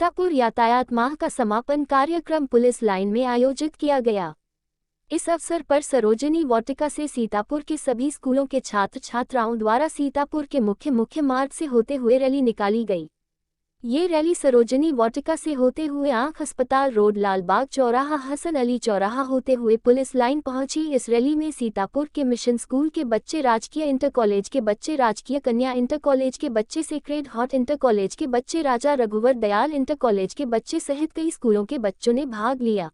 सीतापुर यातायात माह का समापन कार्यक्रम पुलिस लाइन में आयोजित किया गया। इस अवसर पर सरोजनी वाटिका से सीतापुर के सभी स्कूलों के छात्र छात्राओं द्वारा सीतापुर के मुख्य मार्ग से होते हुए रैली निकाली गई। ये रैली सरोजनी वाटिका से होते हुए आंख अस्पताल रोड लालबाग चौराहा हसन अली चौराहा होते हुए पुलिस लाइन पहुंची। इस रैली में सीतापुर के मिशन स्कूल के बच्चे, राजकीय इंटर कॉलेज के बच्चे, राजकीय कन्या इंटर कॉलेज के बच्चे, सेक्रेड हार्ट इंटर कॉलेज के बच्चे, राजा रघुवर दयाल इंटर कॉलेज के बच्चे सहित कई स्कूलों के बच्चों ने भाग लिया।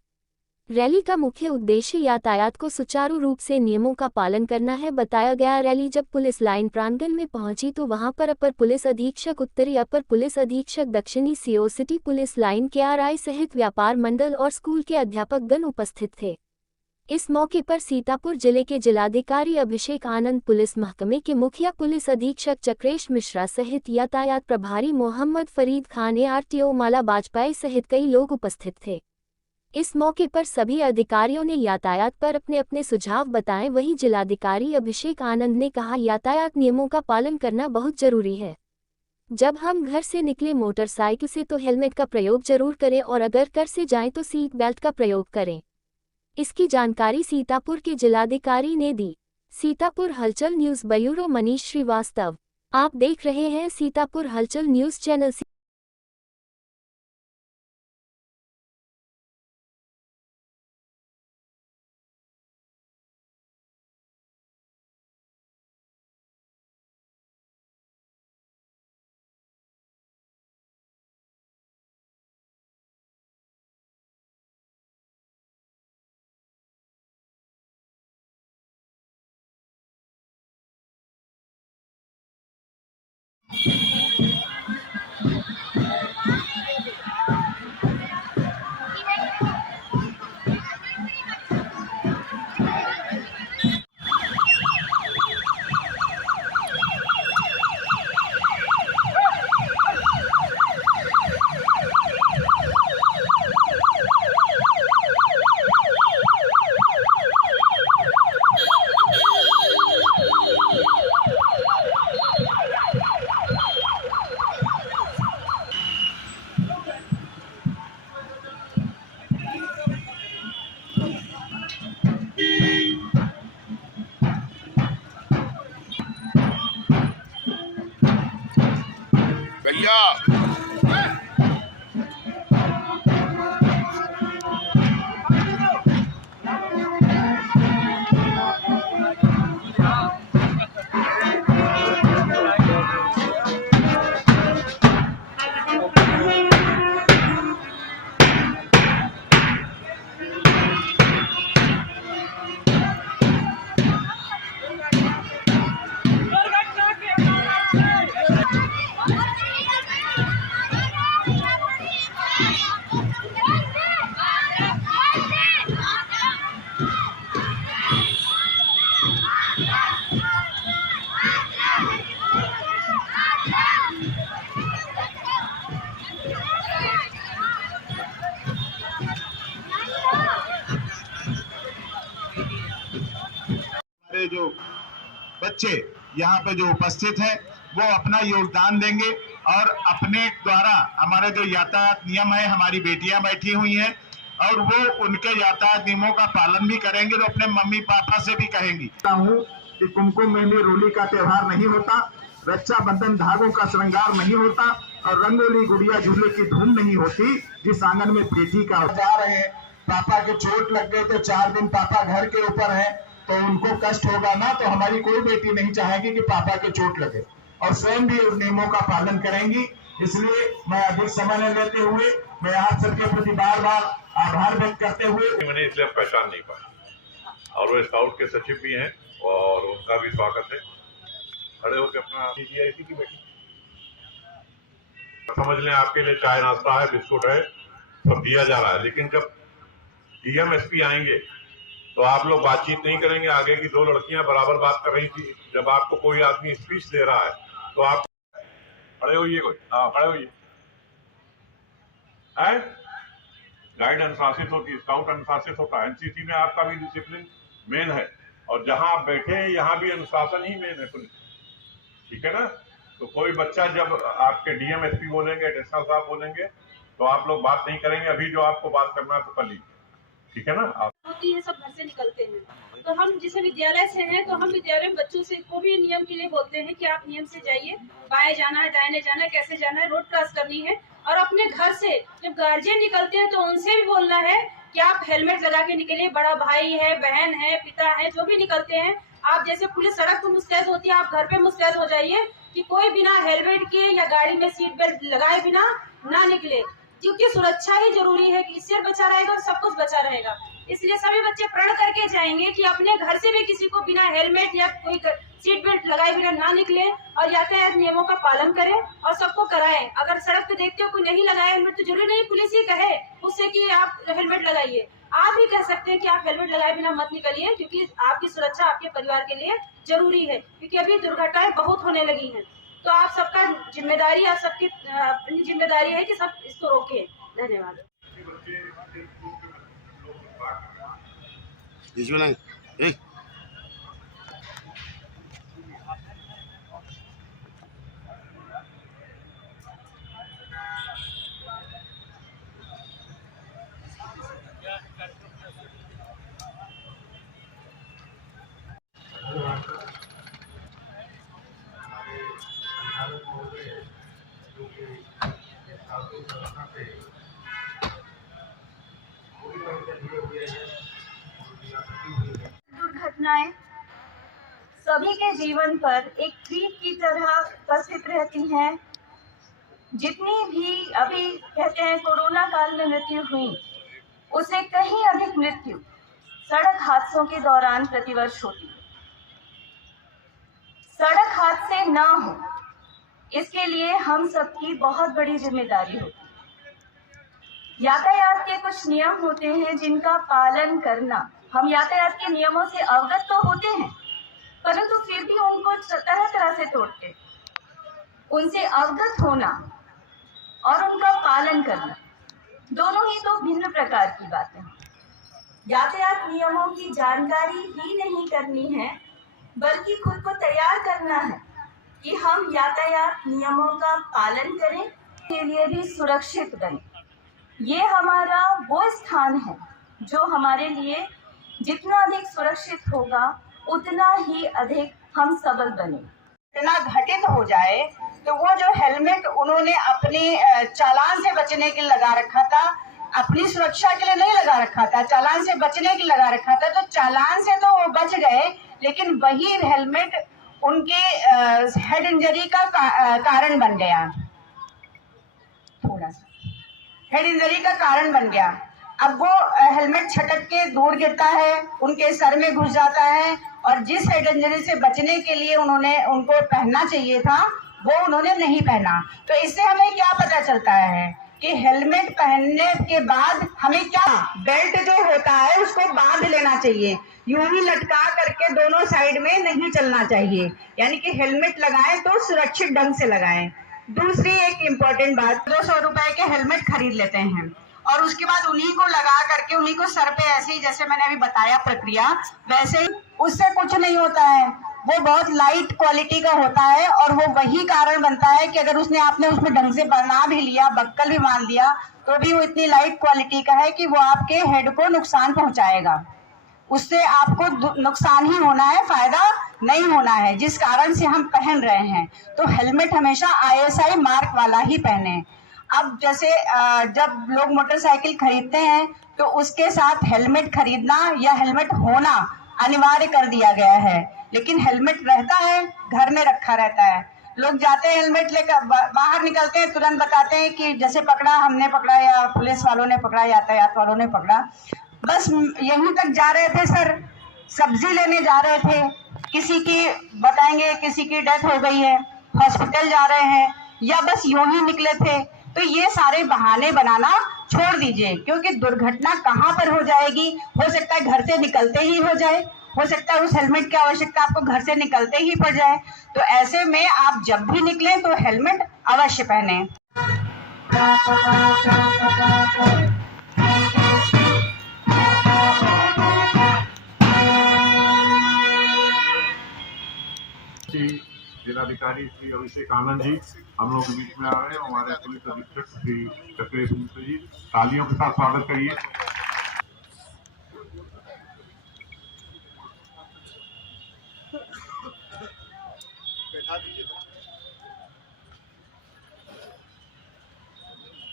रैली का मुख्य उद्देश्य यातायात को सुचारू रूप से नियमों का पालन करना है, बताया गया। रैली जब पुलिस लाइन प्रांगण में पहुंची तो वहां पर अपर पुलिस अधीक्षक उत्तरी, अपर पुलिस अधीक्षक दक्षिणी, सीओ सिटी पुलिस लाइन के आरआई सहित व्यापार मंडल और स्कूल के अध्यापकगण उपस्थित थे। इस मौके पर सीतापुर जिले के जिलाधिकारी अभिषेक आनंद, पुलिस महकमे के मुखिया पुलिस अधीक्षक चक्रेश मिश्रा सहित यातायात प्रभारी मोहम्मद फरीद खान, आरटीओ माला बाजपेयी सहित कई लोग उपस्थित थे। इस मौके पर सभी अधिकारियों ने यातायात पर अपने अपने सुझाव बताए। वहीं जिलाधिकारी अभिषेक आनंद ने कहा, यातायात नियमों का पालन करना बहुत जरूरी है। जब हम घर से निकले मोटरसाइकिल से तो हेलमेट का प्रयोग जरूर करें और अगर कर से जाएं तो सीट बेल्ट का प्रयोग करें। इसकी जानकारी सीतापुर के जिलाधिकारी ने दी। सीतापुर हलचल न्यूज ब्यूरो मनीष श्रीवास्तव। आप देख रहे हैं सीतापुर हलचल न्यूज चैनल। भैया जो बच्चे यहाँ पे जो उपस्थित है वो अपना योगदान देंगे और अपने द्वारा हमारे जो यातायात नियम है, हमारी बेटियां बैठी हुई हैं और वो उनके यातायात नियमों का पालन भी करेंगे, तो अपने मम्मी पापा से भी कहेंगी कि कुमकुम मेहंदी रोली का त्योहार नहीं होता, रक्षाबंधन धागों का श्रृंगार नहीं होता और रंगोली गुड़िया झूले की धूम नहीं होती जिस आंगन में बेटी का। जा रहे हैं, पापा के चोट लग गए तो 4 दिन पापा घर के ऊपर है तो उनको कष्ट होगा ना, तो हमारी कोई बेटी नहीं चाहेगी कि पापा के चोट लगे और स्वयं भी उन नियमों का पालन करेंगी। इसलिए मैं अधिक समय न लेते हुए मैं आप सबके प्रति बार बार आभार व्यक्त करते हुए, मैंने इसलिए पहचान नहीं पाया और वो स्काउट के सचिव भी हैं और उनका भी स्वागत है। खड़े होकर अपना कीजिए, इसी की बेटी समझ लें आपके लिए चाय नाश्ता है, बिस्कुट है, सब दिया जा रहा है। लेकिन जब डीएम एसपी आएंगे तो आप लोग बातचीत नहीं करेंगे। आगे की 2 लड़कियां बराबर बात कर रही थी, जब आपको कोई आदमी स्पीच दे रहा है तो आप खड़े होइए, कोई खड़े होइए। गाइड अनुशासित होती है, स्काउट अनुशासित होता है, एनसीसी में आपका भी डिसिप्लिन मेन है और जहां आप बैठे हैं यहाँ भी अनुशासन ही मेन है पुलिस, ठीक है ना। तो कोई बच्चा जब आपके डीएम एसपी बोलेंगे, एडिशनल साहब बोलेंगे तो आप लोग बात नहीं करेंगे। अभी जो आपको बात करना है तो कर लीजिए, ठीक है ना। होती है, सब घर से निकलते हैं। तो हम जैसे विद्यालय से हैं तो हम विद्यालय में बच्चों से को भी नियम के लिए बोलते हैं कि आप नियम से जाइए, बाएं जाना है, दाहिने जाना है, कैसे जाना है, रोड क्रॉस करनी है। और अपने घर से जब गार्जियन निकलते हैं तो उनसे भी बोलना है कि आप हेलमेट लगा के निकलिए। बड़ा भाई है, बहन है, पिता है, जो भी निकलते हैं, आप जैसे पुलिस सड़क पर मुस्तैद होती है, आप घर पे मुस्तैद हो जाइए कि कोई बिना हेलमेट के या गाड़ी में सीट बेल्ट लगाए बिना ना निकले, क्योंकि सुरक्षा ही जरूरी है। कि इससे बचा रहेगा और सब कुछ बचा रहेगा। इसलिए सभी बच्चे प्रण करके जाएंगे कि अपने घर से भी किसी को बिना हेलमेट या कोई सीट बेल्ट लगाए बिना ना निकले और यातायात नियमों का पालन करें और सबको कराएं। अगर सड़क पे देखते हो कोई नहीं लगाया हेलमेट तो जरूरी नहीं पुलिस ही कहे उससे कि आप हेलमेट लगाइए, आप भी कह सकते हैं कि आप हेलमेट लगाए बिना मत निकलिए, क्योंकि आपकी सुरक्षा आपके परिवार के लिए जरूरी है। क्योंकि अभी दुर्घटनाएं बहुत होने लगी हैं, तो आप सबका जिम्मेदारी, आप सबकी अपनी जिम्मेदारी है कि सब इसको रोकें। धन्यवाद। दुर्घटनाएं सभी के जीवन पर एक कीट की तरह उपस्थित रहती हैं। जितनी भी अभी कहते हैं कोरोना काल में मृत्यु हुई, उससे कहीं अधिक मृत्यु सड़क हादसों के दौरान प्रतिवर्ष होती है। सड़क हादसे न हो, इसके लिए हम सबकी बहुत बड़ी जिम्मेदारी होती है। यातायात के कुछ नियम होते हैं जिनका पालन करना, हम यातायात के नियमों से अवगत तो होते हैं परंतु फिर भी उनको तरह तरह से तोड़ते। उनसे अवगत होना और उनका पालन करना दोनों ही तो भिन्न प्रकार की बातें हैं। यातायात नियमों की जानकारी ही नहीं करनी है, बल्कि खुद को तैयार करना है कि हम यातायात नियमों का पालन करें, के लिए भी सुरक्षित बने। ये हमारा वो स्थान है जो हमारे लिए जितना अधिक सुरक्षित होगा उतना ही अधिक हम सबल बने। घटना घटित हो जाए तो वो जो हेलमेट उन्होंने अपनी चालान से बचने के लिए लगा रखा था, अपनी सुरक्षा के लिए नहीं लगा रखा था, चालान से बचने के लिए लगा रखा था, तो चालान से तो वो बच गए, लेकिन वही हेलमेट उनके हेड इंजरी का कारण बन गया। थोड़ा सा हेड इंजरी का कारण बन गया। अब वो हेलमेट छटक के दूर गिरता है, उनके सर में घुस जाता है, और जिस हेड इंजरी से बचने के लिए उनको पहनना चाहिए था वो उन्होंने नहीं पहना। तो इससे हमें क्या पता चलता है कि हेलमेट पहनने के बाद हमें क्या, बेल्ट जो होता है उसको बांध लेना चाहिए, यूं ही लटका करके दोनों साइड में नहीं चलना चाहिए। यानी कि हेलमेट लगाएं तो सुरक्षित ढंग से लगाएं। दूसरी एक इम्पोर्टेंट बात, 200 रुपए के हेलमेट खरीद लेते हैं और उसके बाद उन्हीं को लगा करके उन्हीं को सर पे ऐसे ही, जैसे मैंने अभी बताया प्रक्रिया, वैसे ही उससे कुछ नहीं होता है। वो बहुत लाइट क्वालिटी का होता है और वो वही कारण बनता है कि अगर आपने उसमें ढंग से बना भी लिया, बक्कल भी मान लिया, तो भी वो इतनी लाइट क्वालिटी का है कि वो आपके हेड को नुकसान पहुंचाएगा। उससे आपको नुकसान ही होना है, फायदा नहीं होना है, जिस कारण से हम पहन रहे हैं। तो हेलमेट हमेशा ISI मार्क वाला ही पहने। अब जैसे जब लोग मोटरसाइकिल खरीदते हैं तो उसके साथ हेलमेट खरीदना या हेलमेट होना अनिवार्य कर दिया गया है, लेकिन हेलमेट रहता है, घर में रखा रहता है। लोग जाते हैं हेलमेट लेकर, बाहर निकलते हैं, तुरंत बताते हैं कि जैसे पकड़ा, हमने पकड़ा या पुलिस वालों ने पकड़ा, यातायात वालों ने पकड़ा। बस यहीं तक जा रहे थे सर, सब्जी लेने जा रहे थे, किसी की बताएंगे किसी की डेथ हो गई है, हॉस्पिटल जा रहे हैं, या बस यूं ही निकले थे। तो ये सारे बहाने बनाना छोड़ दीजिए, क्योंकि दुर्घटना कहाँ पर हो जाएगी, हो सकता है घर से निकलते ही हो जाए, हो सकता है उस हेलमेट की आवश्यकता आपको घर से निकलते ही पड़ जाए। तो ऐसे में आप जब भी निकलें तो हेलमेट अवश्य पहने। जिलाधिकारी श्री अभिषेक आनंद जी हम लोग के बीच में आ रहे हैं। हमारे पुलिस अधीक्षक श्री चक्रेश मिश्र जी, तालियों के साथ स्वागत करिए।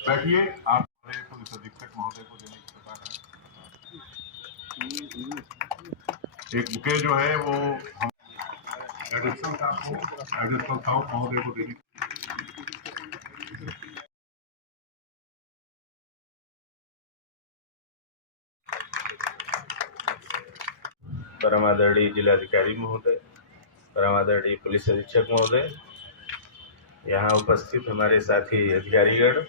बैठिए। आप हमारे पुलिस अधीक्षक महोदय को देने की बता रहे हैं। एक बुके जो है वो हम एडिशनल साहब महोदय को देने। परमादरणीय जिलाधिकारी महोदय, परमादरणीय पुलिस अधीक्षक महोदय, यहाँ उपस्थित हमारे साथी अधिकारीगण,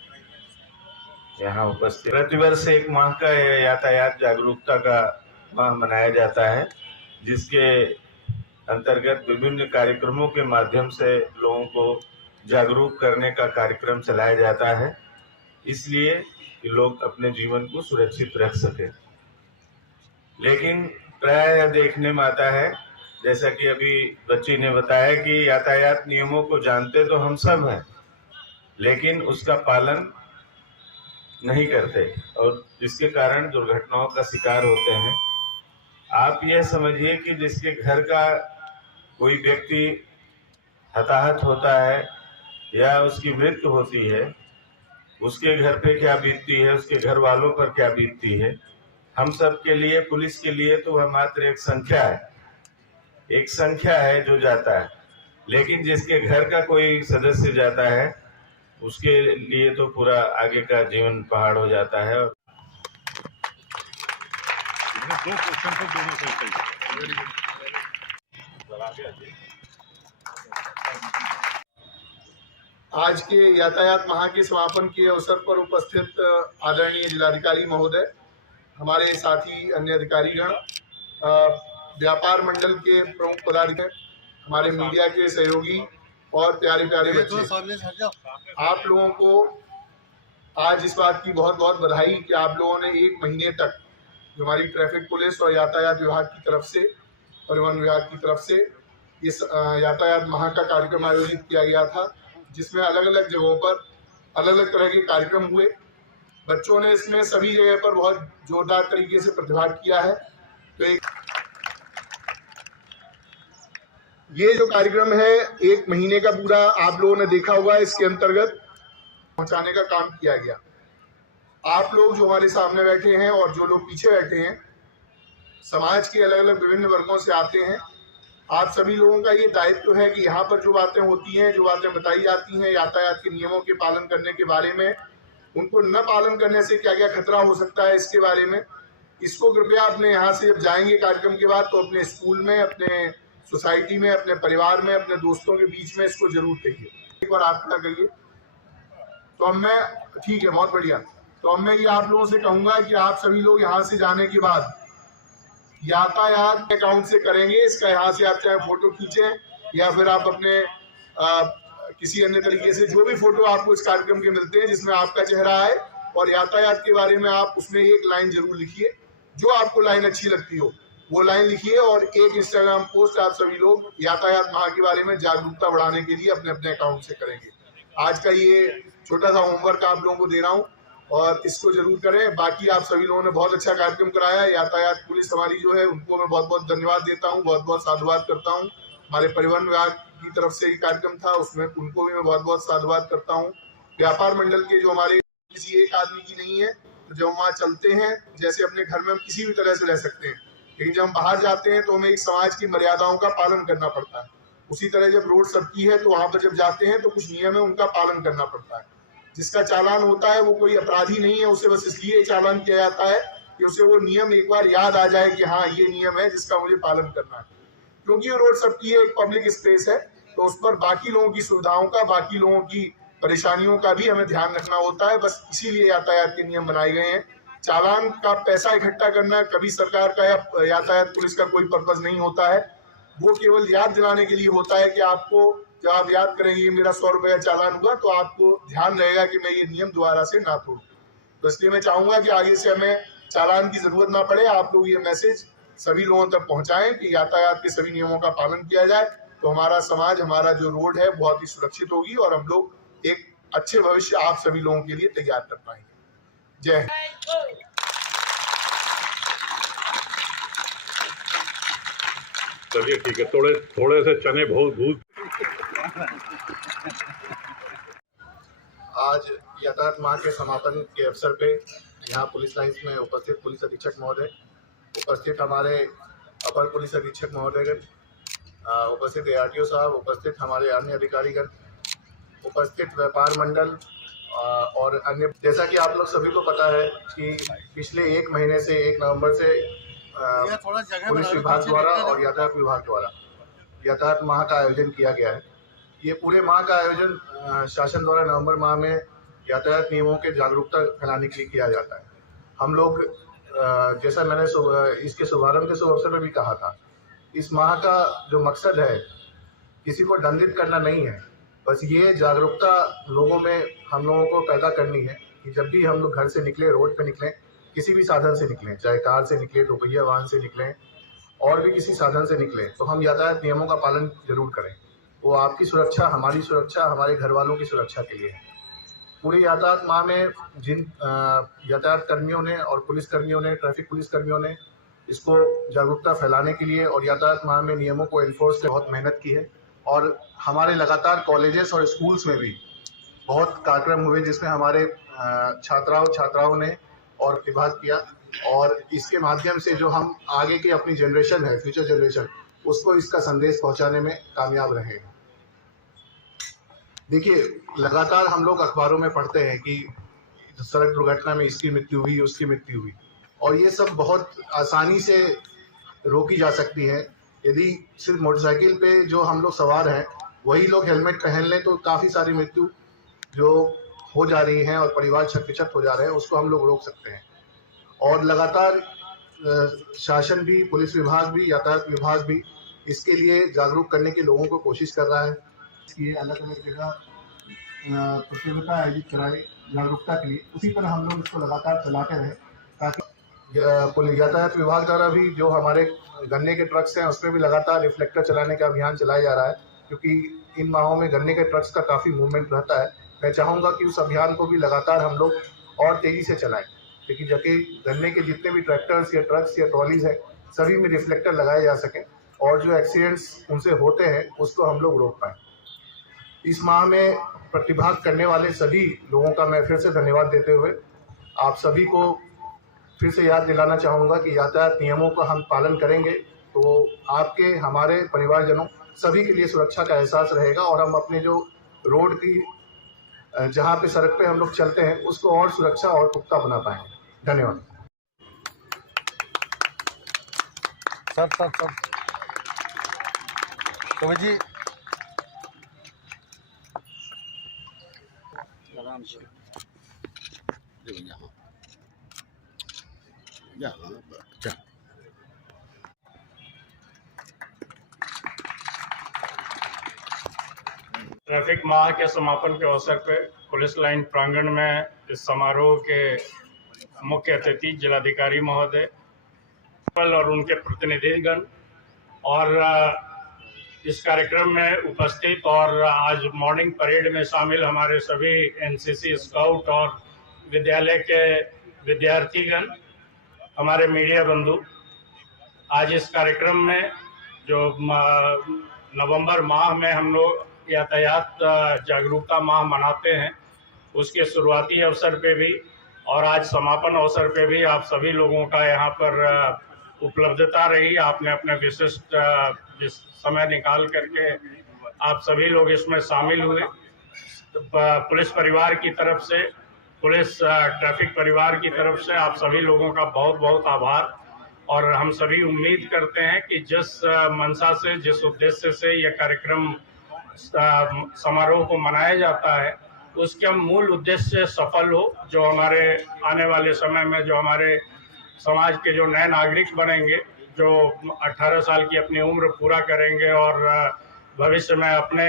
यहाँ उपस्थित प्रतिवर्ष 1 माह का यातायात जागरूकता का माह मनाया जाता है, जिसके अंतर्गत विभिन्न कार्यक्रमों के माध्यम से लोगों को जागरूक करने का कार्यक्रम चलाया जाता है, इसलिए कि लोग अपने जीवन को सुरक्षित रख सकें। लेकिन प्रायः देखने में आता है, जैसा कि अभी बच्ची ने बताया कि यातायात नियमों को जानते तो हम सब हैं, लेकिन उसका पालन नहीं करते और जिसके कारण दुर्घटनाओं का शिकार होते हैं। आप यह समझिए कि जिसके घर का कोई व्यक्ति हताहत होता है या उसकी मृत्यु होती है, उसके घर पे क्या बीतती है, उसके घर वालों पर क्या बीतती है। हम सब के लिए, पुलिस के लिए तो वह मात्र एक संख्या है जो जाता है, लेकिन जिसके घर का कोई सदस्य जाता है उसके लिए तो पूरा आगे का जीवन पहाड़ हो जाता है। आज के यातायात माह के समापन के अवसर पर उपस्थित आदरणीय जिलाधिकारी महोदय, हमारे साथी अन्य अधिकारीगण, व्यापार मंडल के प्रमुख पदाधिकारी, हमारे मीडिया के सहयोगी और प्यारे प्यारे बच्चे, आप लोगों को आज इस बात की बहुत बहुत बधाई कि आप लोगों ने 1 महीने तक जो हमारी ट्रैफिक पुलिस और यातायात विभाग की तरफ से, परिवहन विभाग की तरफ से इस यातायात माह का कार्यक्रम आयोजित किया गया था, जिसमें अलग अलग जगहों पर अलग अलग तरह के कार्यक्रम हुए। बच्चों ने इसमें सभी जगह पर बहुत जोरदार तरीके से प्रतिभाग किया है। तो ये जो कार्यक्रम है 1 महीने का पूरा आप लोगों ने देखा होगा, इसके अंतर्गत पहुंचाने का काम किया गया। आप लोग जो हमारे सामने बैठे हैं और जो लोग पीछे बैठे हैं, समाज के अलग अलग विभिन्न वर्गों से आते हैं। आप सभी लोगों का ये दायित्व है कि यहाँ पर जो बातें होती हैं, जो बातें बताई जाती हैं यातायात के नियमों के पालन करने के बारे में, उनको न पालन करने से क्या क्या खतरा हो सकता है, इसके बारे में, इसको कृपया अपने यहाँ से जब जाएंगे कार्यक्रम के बाद तो अपने स्कूल में, अपने सोसाइटी में, अपने परिवार में, अपने दोस्तों के बीच में इसको जरूर कहिए, एक बार आत्मा करिए। तो अब मैं, ठीक है, बहुत बढ़िया। तो अब मैं ये आप लोगों से कहूँगा कि आप सभी लोग यहाँ से जाने के बाद यातायात अकाउंट से करेंगे इसका, यहाँ से आप चाहे फोटो खींचें या फिर आप अपने किसी अन्य तरीके से जो भी फोटो आपको इस कार्यक्रम के मिलते हैं जिसमें आपका चेहरा आए और यातायात के बारे में आप उसमें एक लाइन जरूर लिखिए, जो आपको लाइन अच्छी लगती हो वो लाइन लिखिए, और एक इंस्टाग्राम पोस्ट आप सभी लोग यातायात माह के बारे में जागरूकता बढ़ाने के लिए अपने अपने अकाउंट से करेंगे। आज का ये छोटा सा होमवर्क आप लोगों को दे रहा हूँ और इसको जरूर करें। बाकी आप सभी लोगों ने बहुत अच्छा कार्यक्रम कराया। यातायात पुलिस हमारी जो है उनको मैं बहुत बहुत धन्यवाद देता हूँ, बहुत बहुत साधुवाद करता हूँ। हमारे परिवहन विभाग की तरफ से ये कार्यक्रम था, उसमें उनको भी मैं बहुत बहुत साधुवाद करता हूँ। व्यापार मंडल के जो हमारे किसी एक आदमी की नहीं है, तो जब हम वहाँ चलते हैं, जैसे अपने घर में हम किसी भी तरह से रह सकते हैं, लेकिन जब हम बाहर जाते हैं तो हमें एक समाज की मर्यादाओं का पालन करना पड़ता है। उसी तरह जब रोड सबकी है तो वहाँ पर जब जाते हैं तो कुछ नियम है, उनका पालन करना पड़ता है। जिसका चालान होता है वो कोई अपराधी नहीं है, उसे बस इसलिए चालान किया जाता है कि उसे वो नियम एक बार याद आ जाए कि हाँ ये नियम है जिसका मुझे पालन करना है। क्योंकि रोड सबकी है, एक पब्लिक स्पेस है, तो उस पर बाकी लोगों की सुविधाओं का, बाकी लोगों की परेशानियों का भी हमें ध्यान रखना होता है। बस इसीलिए यातायात के नियम बनाए गए हैं। चालान का पैसा इकट्ठा करना कभी सरकार का या यातायात पुलिस का कोई पर्पज नहीं होता है, वो केवल याद दिलाने के लिए होता है कि आपको जब आप याद करेंगे मेरा 100 रुपये चालान हुआ तो आपको ध्यान रहेगा कि मैं ये नियम दोबारा से ना तोड़ूं। तो इसलिए मैं चाहूंगा कि आगे से हमें चालान की जरूरत ना पड़े। आप लोग ये मैसेज सभी लोगों तक पहुंचाएं कि यातायात के सभी नियमों का पालन किया जाए। तो हमारा समाज, हमारा जो रोड है बहुत ही सुरक्षित होगी और हम लोग एक अच्छे भविष्य आप सभी लोगों के लिए तैयार कर पाएंगे। जय हिंद। चलिए ठीक है, थोड़े से चने भूज। आज यातायात माह के समापन के अवसर पे यहाँ पुलिस लाइन्स में उपस्थित पुलिस अधीक्षक महोदय, उपस्थित हमारे अपर पुलिस अधीक्षक महोदयगण, उपस्थित ARTO साहब, उपस्थित हमारे अन्य अधिकारीगण, उपस्थित व्यापार मंडल और अन्य, जैसा कि आप लोग सभी को पता है कि पिछले 1 महीने से 1 नवंबर से पुलिस विभाग द्वारा और यातायात विभाग द्वारा यातायात माह का आयोजन किया गया है। ये पूरे माह का आयोजन शासन द्वारा नवंबर माह में यातायात नियमों के जागरूकता फैलाने के लिए किया जाता है। हम लोग जैसा मैंने इसके शुभारंभ के शुभ अवसर में भी कहा था, इस माह का जो मकसद है किसी को दंडित करना नहीं है, बस ये जागरूकता लोगों में हम लोगों को पैदा करनी है कि जब भी हम लोग घर से निकले, रोड पे निकलें, किसी भी साधन से निकलें, चाहे कार से निकले, दोपहिया वाहन से निकलें और भी किसी साधन से निकलें, तो हम यातायात नियमों का पालन जरूर करें। वो आपकी सुरक्षा, हमारी सुरक्षा, हमारे घर वालों की सुरक्षा के लिए है। पूरे यातायात माह में जिन यातायात कर्मियों ने और पुलिस कर्मियों ने, ट्रैफिक पुलिस कर्मियों ने इसको जागरूकता फैलाने के लिए और यातायात माह में नियमों को एनफोर्स करने बहुत मेहनत की है। और हमारे लगातार कॉलेजेस और स्कूल्स में भी बहुत कार्यक्रम हुए जिसमें हमारे छात्राओं ने और प्रतिभाग किया और इसके माध्यम से जो हम आगे की अपनी जनरेशन है, फ्यूचर जनरेशन, उसको इसका संदेश पहुंचाने में कामयाब रहे। देखिए, लगातार हम लोग अखबारों में पढ़ते हैं कि सड़क दुर्घटना में इसकी मृत्यु हुई, उसकी मृत्यु हुई, और ये सब बहुत आसानी से रोकी जा सकती है यदि सिर्फ मोटरसाइकिल पे जो हम लोग सवार हैं वही लोग हेलमेट पहन लें, तो काफ़ी सारी मृत्यु जो हो जा रही हैं और परिवार क्षत हो जा रहे हैं उसको हम लोग रोक सकते हैं। और लगातार शासन भी, पुलिस विभाग भी, यातायात विभाग भी इसके लिए जागरूक करने की लोगों को कोशिश कर रहा है। ये अलग अलग जगह प्रतियोगिता आयोजित कराए जागरूकता के लिए, उसी पर हम लोग इसको लगातार चलाते रहें ताकि यातायात विभाग द्वारा भी जो हमारे गन्ने के ट्रक्स हैं उसमें भी लगातार रिफ्लेक्टर चलाने का अभियान चलाया जा रहा है, क्योंकि इन माहों में गन्ने के ट्रक्स का काफ़ी मूवमेंट रहता है। मैं चाहूँगा कि उस अभियान को भी लगातार हम लोग और तेज़ी से चलाएं, क्योंकि जबकि गन्ने के जितने भी ट्रैक्टर्स या ट्रक्स या ट्रॉलीज हैं सभी में रिफ्लेक्टर लगाए जा सकें और जो एक्सीडेंट्स उनसे होते हैं उसको हम लोग रोक पाएँ। इस माह में प्रतिभाग करने वाले सभी लोगों का मैं फिर से धन्यवाद देते हुए आप सभी को फिर से याद दिलाना चाहूँगा कि यातायात नियमों का हम पालन करेंगे तो आपके, हमारे परिवारजनों सभी के लिए सुरक्षा का एहसास रहेगा और हम अपने जो रोड की जहाँ पे सड़क पे हम लोग चलते हैं उसको और सुरक्षा और पुख्ता बना पाएंगे। धन्यवाद। सर कवि जी, ट्रैफिक माह के समापन के अवसर पर पुलिस लाइन प्रांगण में इस समारोह के मुख्य अतिथि जिलाधिकारी महोदय और उनके प्रतिनिधिगण और इस कार्यक्रम में उपस्थित और आज मॉर्निंग परेड में शामिल हमारे सभी एनसीसी स्काउट और विद्यालय के विद्यार्थीगण, हमारे मीडिया बंधु, आज इस कार्यक्रम में जो नवंबर माह में हम लोग यातायात जागरूकता माह मनाते हैं उसके शुरुआती अवसर पे भी और आज समापन अवसर पे भी आप सभी लोगों का यहाँ पर उपलब्धता रही। आपने अपने विशिष्ट समय निकाल करके आप सभी लोग इसमें शामिल हुए। पुलिस परिवार की तरफ से, पुलिस ट्रैफिक परिवार की तरफ से आप सभी लोगों का बहुत बहुत आभार। और हम सभी उम्मीद करते हैं कि जिस मंशा से, जिस उद्देश्य से यह कार्यक्रम समारोह को मनाया जाता है उसका मूल उद्देश्य सफल हो। जो हमारे आने वाले समय में जो हमारे समाज के जो नए नागरिक बनेंगे, जो 18 साल की अपनी उम्र पूरा करेंगे और भविष्य में अपने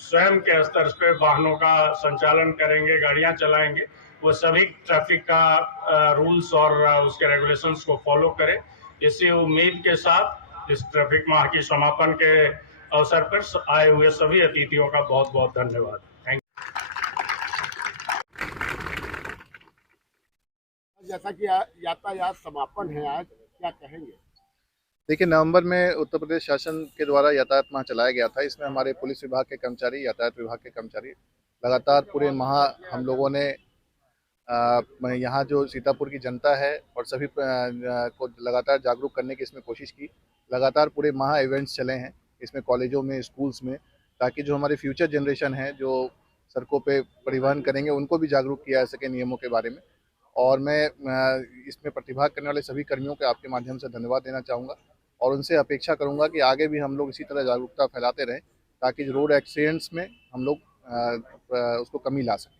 स्वयं के स्तर पे वाहनों का संचालन करेंगे, गाड़ियां चलाएंगे, वो सभी ट्रैफिक का रूल्स और उसके रेगुलेशंस को फॉलो करें। इसी उम्मीद के साथ इस ट्रैफिक माह की समापन के अवसर पर आए हुए सभी अतिथियों का बहुत बहुत धन्यवाद। थैंक जैसा कि यातायात समापन है आज, क्या कहेंगे? देखिए, नवंबर में उत्तर प्रदेश शासन के द्वारा यातायात माह चलाया गया था। इसमें हमारे पुलिस विभाग के कर्मचारी, यातायात विभाग के कर्मचारी लगातार पूरे माह हम लोगों ने यहाँ जो सीतापुर की जनता है और सभी को लगातार जागरूक करने की इसमें कोशिश की। लगातार पूरे माह इवेंट्स चले हैं इसमें, कॉलेजों में, स्कूल्स में, ताकि जो हमारे फ्यूचर जनरेशन है जो सड़कों पे परिवहन करेंगे उनको भी जागरूक किया जा सके नियमों के बारे में। और मैं इसमें प्रतिभाग करने वाले सभी कर्मियों के आपके माध्यम से धन्यवाद देना चाहूँगा और उनसे अपेक्षा करूँगा कि आगे भी हम लोग इसी तरह जागरूकता फैलाते रहें ताकि रोड एक्सीडेंट्स में हम लोग उसको कमी ला सकें।